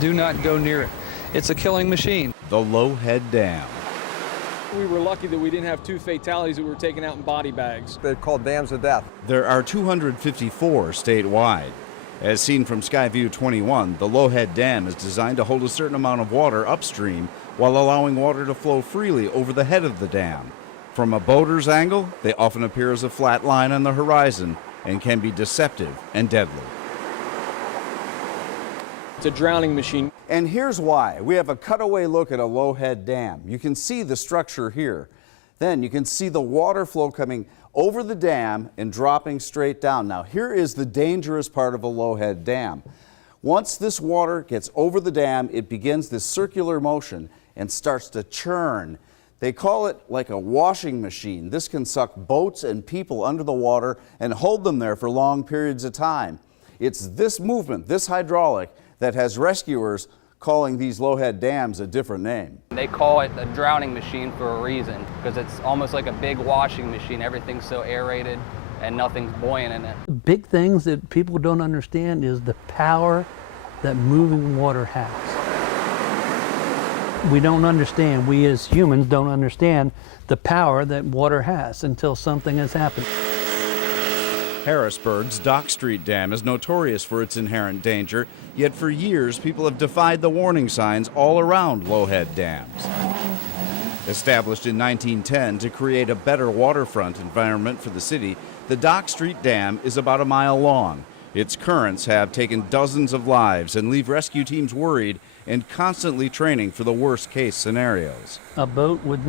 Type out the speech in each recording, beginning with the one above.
Do not go near it. It's a killing machine. The Low Head Dam. We were lucky that we didn't have 2 fatalities that were taken out in body bags. They're called dams of death. There are 254 statewide. As seen from Skyview 21, the Low Head Dam is designed to hold a certain amount of water upstream while allowing water to flow freely over the head of the dam. From a boater's angle, they often appear as a flat line on the horizon and can be deceptive and deadly. It's a drowning machine. And here's why. We have a cutaway look at a low head dam. You can see the structure here. Then you can see the water flow coming over the dam and dropping straight down. Now here is the dangerous part of a low head dam. Once this water gets over the dam, it begins this circular motion and starts to churn. They call it like a washing machine. This can suck boats and people under the water and hold them there for long periods of time. It's this movement, this hydraulic, that has rescuers calling these low head dams a different name. They call it a drowning machine for a reason, because it's almost like a big washing machine. Everything's so aerated and nothing's buoyant in it. The big things that people don't understand is the power that moving water has. We don't understand, we as humans don't understand the power that water has until something has happened. Harrisburg's Dock Street Dam is notorious for its inherent danger, yet for years people have defied the warning signs all around low head dams. Established in 1910 to create a better waterfront environment for the city, the Dock Street Dam is about a mile long. Its currents have taken dozens of lives and leave rescue teams worried and constantly training for the worst case scenarios. A boat with,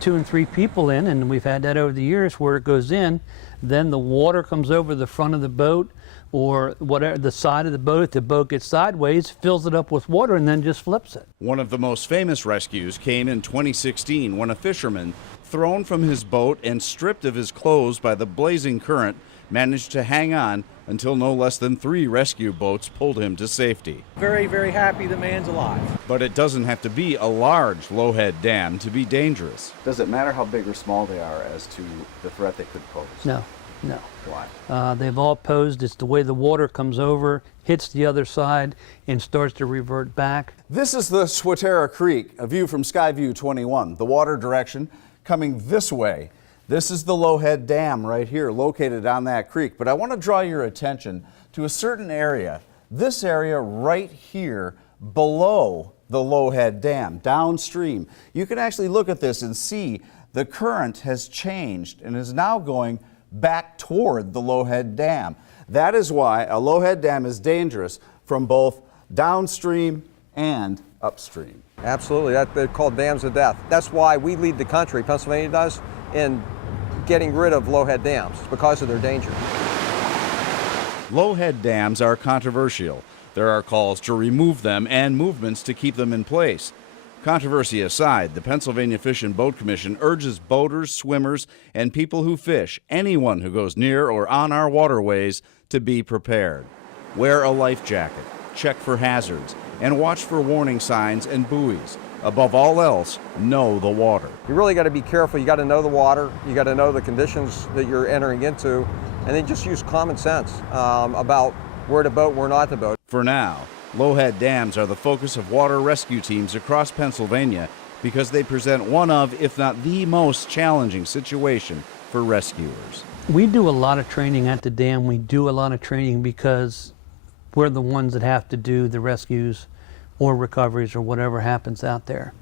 2 and 3 people in, and we've had that over the years where it goes in, then the water comes over the front of the boat or whatever, the side of the boat. If the boat gets sideways, fills it up with water and then just flips it. One of the most famous rescues came in 2016 when a fisherman, thrown from his boat and stripped of his clothes by the blazing current, managed to hang on until no less than 3 rescue boats pulled him to safety. Very, very happy the man's alive. But it doesn't have to be a large low head dam to be dangerous. Does it matter how big or small they are as to the threat they could pose? No. Why? They've all posed. It's the way the water comes over, hits the other side, and starts to revert back. This is the Swatera Creek, a view from Skyview 21. The water direction coming this way. This is the Low Head Dam right here, located on that creek. But I want to draw your attention to a certain area. This area right here below the Low Head Dam, downstream. You can actually look at this and see the current has changed and is now going back toward the Low Head Dam. That is why a low head dam is dangerous from both downstream and upstream. Absolutely, they're called dams of death. That's why we lead the country, Pennsylvania does, in getting rid of low head dams, because of their danger. Low head dams are controversial. There are calls to remove them and movements to keep them in place. Controversy aside, the Pennsylvania Fish and Boat Commission urges boaters, swimmers, and people who fish, anyone who goes near or on our waterways, to be prepared. Wear a life jacket, check for hazards, and watch for warning signs and buoys. Above all else, know the water. You really got to be careful. You got to know the water. You got to know the conditions that you're entering into, and then just use common sense about where to boat, where not to boat. For now, low head dams are the focus of water rescue teams across Pennsylvania because they present one of, if not the most challenging situation for rescuers. We do a lot of training at the dam. We do a lot of training because we're the ones that have to do the rescues or recoveries or whatever happens out there.